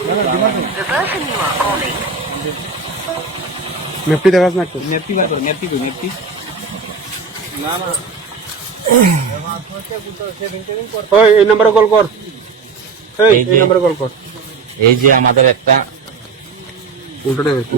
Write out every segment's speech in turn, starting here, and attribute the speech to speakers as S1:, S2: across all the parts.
S1: The person you are calling.
S2: মেপটি দেখাস না একটু
S3: মেপটি বাতো মেপটি কই মেপটি না না
S2: ওই এই নম্বরে কল কর এই
S4: এই যে-
S2: এই নম্বরে কল কর
S4: এই যে আমাদের একটা
S2: উল্টোটা দেখো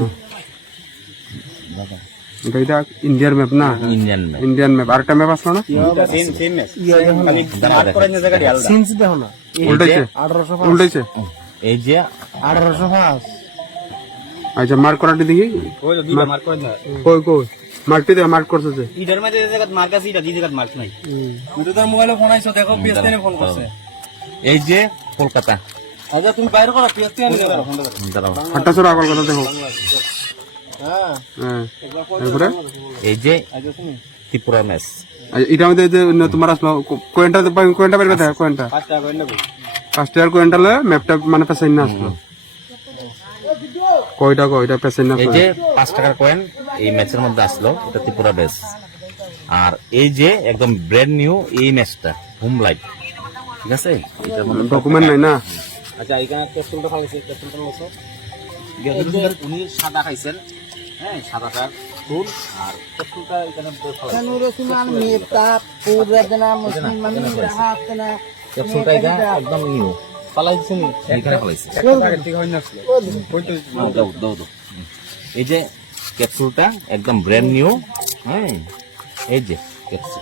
S2: এটা ইন্ডিয়ার ম্যাপ না
S4: ইন্ডিয়ান ম্যাপ
S2: ইন্ডিয়ান ম্যাপ আরেকটা ম্যাপ আসলো না
S3: সেম সেম ম্যাচ খালি মার্ক করার জায়গাটা আলাদা
S5: সিন্স দেখো না
S2: উল্টাইছে
S5: 1805
S2: উল্টাইছে
S4: এই যে
S5: 1805
S2: আচ্ছা মার্ক করাটি দেখি
S3: ওই দুইটা মার্ক করে না
S2: কই কই মার্কটি দে মার্ক করছে যে
S3: ইডার মাঝে যে জায়গা মার্ক আছে ইডা দি জায়গা মার্ক নাই
S5: তুই তো মোবাইলে ফোন আইছো দেখো পিএসটিএন ফোন করছে
S4: এই যে কলকাতা
S5: আচ্ছা তুমি বাইরে করো পিএসটিএন
S4: দাঁড়াও।
S2: হাটটা সরা কল কথা দেখো
S5: হ্যাঁ
S2: হ্যাঁ তারপরে
S4: এই যে ত্রিপুরা ম্যাচ
S2: আচ্ছা, এটার মধ্যে যে তোমার আসলো কোয়েন্টা বের কথা কোয়েন্টা
S3: 5 টাকা করে নেব
S2: ফার্স্ট ইয়ার কোয়েন্টা লে ম্যাপটা মানে পেছাই না আসলো কয়টা পেছাই না
S4: এই যে 5 টাকার কয়েন এই ম্যাচের মধ্যে আসলো এটা ত্রিপুরা বেস আর এই যে একদম ব্র্যান্ড নিউ এই ম্যাচটা হোম লাইট ঠিক আছে এটার মধ্যে
S2: ডকুমেন্ট নাই না
S3: আচ্ছা এখানে ক্যাপসুলটা খাইছে ক্যাপসুলটা বলছো উনি সাদা খাইছেন হ্যাঁ সাদাটার ফুল আর ক্যাপসুলটা এখানে
S5: রসুলান মেটা পুরোদনা মুসলিম মানে হাত না
S4: ক্যাপসুলটা এটা একদম নিউ
S3: পালাই দিছেন
S4: এইখানে ফলাইছে
S3: ঠিক হয় না আসলে
S4: দাও দাও দাও এই যে ক্যাপসুলটা একদম ব্র্যান্ড নিউ হ্যাঁ এই যে ক্যাপসুল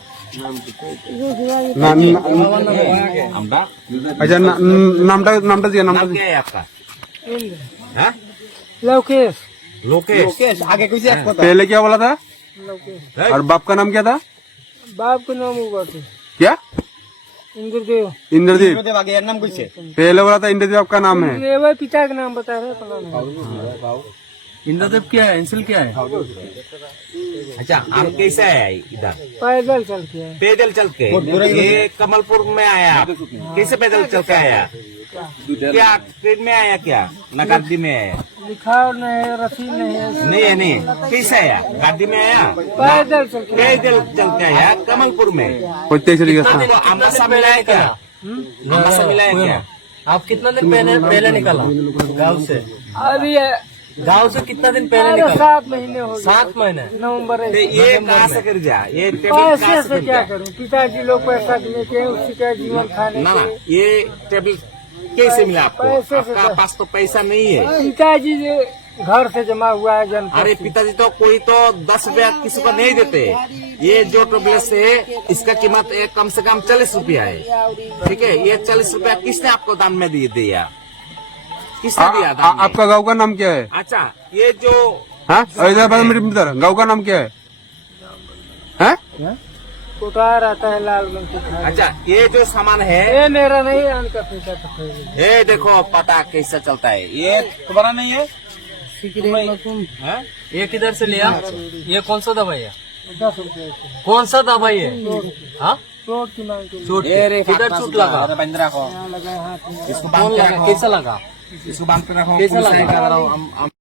S2: না- না-
S4: আমরা
S2: আচ্ছা নামটা দিয়ে নামটা
S4: नाम
S2: দিয়ে
S4: क्या है आपका हाँ?
S5: লৌকেশ
S4: लोकेश
S3: লোকেশ আগে কইছে এক কথা
S2: पहले क्या बोला था और बाप का नाम क्या था
S5: बाप का नाम हुआ था
S2: क्या
S5: इंद्रदेव
S2: इंद्रदीप
S3: দেব আগে এর নাম কইছে
S2: पहले बोला था इंद्रदीप आपका नाम है
S5: इंद्रदेव पिता का नाम बता रहे पता नहीं इंद्रदेव क्या है इंसिल क्या है
S4: अच्छा आप कैसे आया इधर
S5: पैदल चल के है
S4: पैदल चल के ये कमलपुर में आया आप कैसे पैदल चल के आया क्या ट्रेन में आया क्या ना गाड़ी में आया
S5: लिखा नहीं है रसीद नहीं है
S4: नहीं है नहीं कैसे आया गाड़ी में आया
S5: पैदल चल के
S4: पैदल चल के आया कमलपुर में
S2: कोई तेईस तरीके से
S4: अम्बासा मिलाया क्या अम्बासा मिलाया क्या
S5: आप कितना दिन पहले निकाला गाँव से अभी गाँव से कितना दिन पहले निकाला 7 महीने हो गए 7 महीने नवंबर
S4: तो ये कहाँ से कर जा ये टेबल
S5: पैसे
S4: कहाँ
S5: से
S4: से
S5: क्या
S4: कर
S5: करूं पिताजी लोग पैसा देते हैं उसी का जीवन खाने
S4: ना
S5: के
S4: ना
S5: लिए
S4: ये टेबल कैसे मिला आपको
S5: पैसे से
S4: आपका
S5: क्या?
S4: पास तो पैसा नहीं है
S5: पिताजी ये घर से जमा हुआ है जनता
S4: अरे पिताजी तो कोई तो 10 रुपया किसी को नहीं देते ये जो टेबलेट है इसका कीमत एक कम से कम 40 रुपया है ठीक है ये 40 रुपया किसने आपको दान में दिया किसने दिया दान में?
S2: आपका गांव का नाम क्या है
S4: अच्छा ये जो
S2: हाँ इधर इधर गांव का नाम क्या है हैं
S5: कोटार आता है लालगंज से खाए।
S4: अच्छा ये जो सामान है
S5: ये मेरा नहीं है उनका पिता का पहले
S4: ये देखो पता कैसा चलता है ये
S3: तुम्हारा नहीं है
S4: हैं?
S5: ये किधर से लिया ये कौन सा दवाई है 10 रुपए कौन सा दवाई है हाँ चोट की मांग के
S4: चोट
S5: किधर चोट लगा
S3: बंद रखो
S5: लगा हाथ में
S4: इसको
S5: कौन
S4: बांध के
S5: लगा
S4: रखो
S5: कैसा लगा
S4: इसको बांध के रखो
S5: कैसा
S4: पुलिस
S5: लगा?
S4: आएगा, हम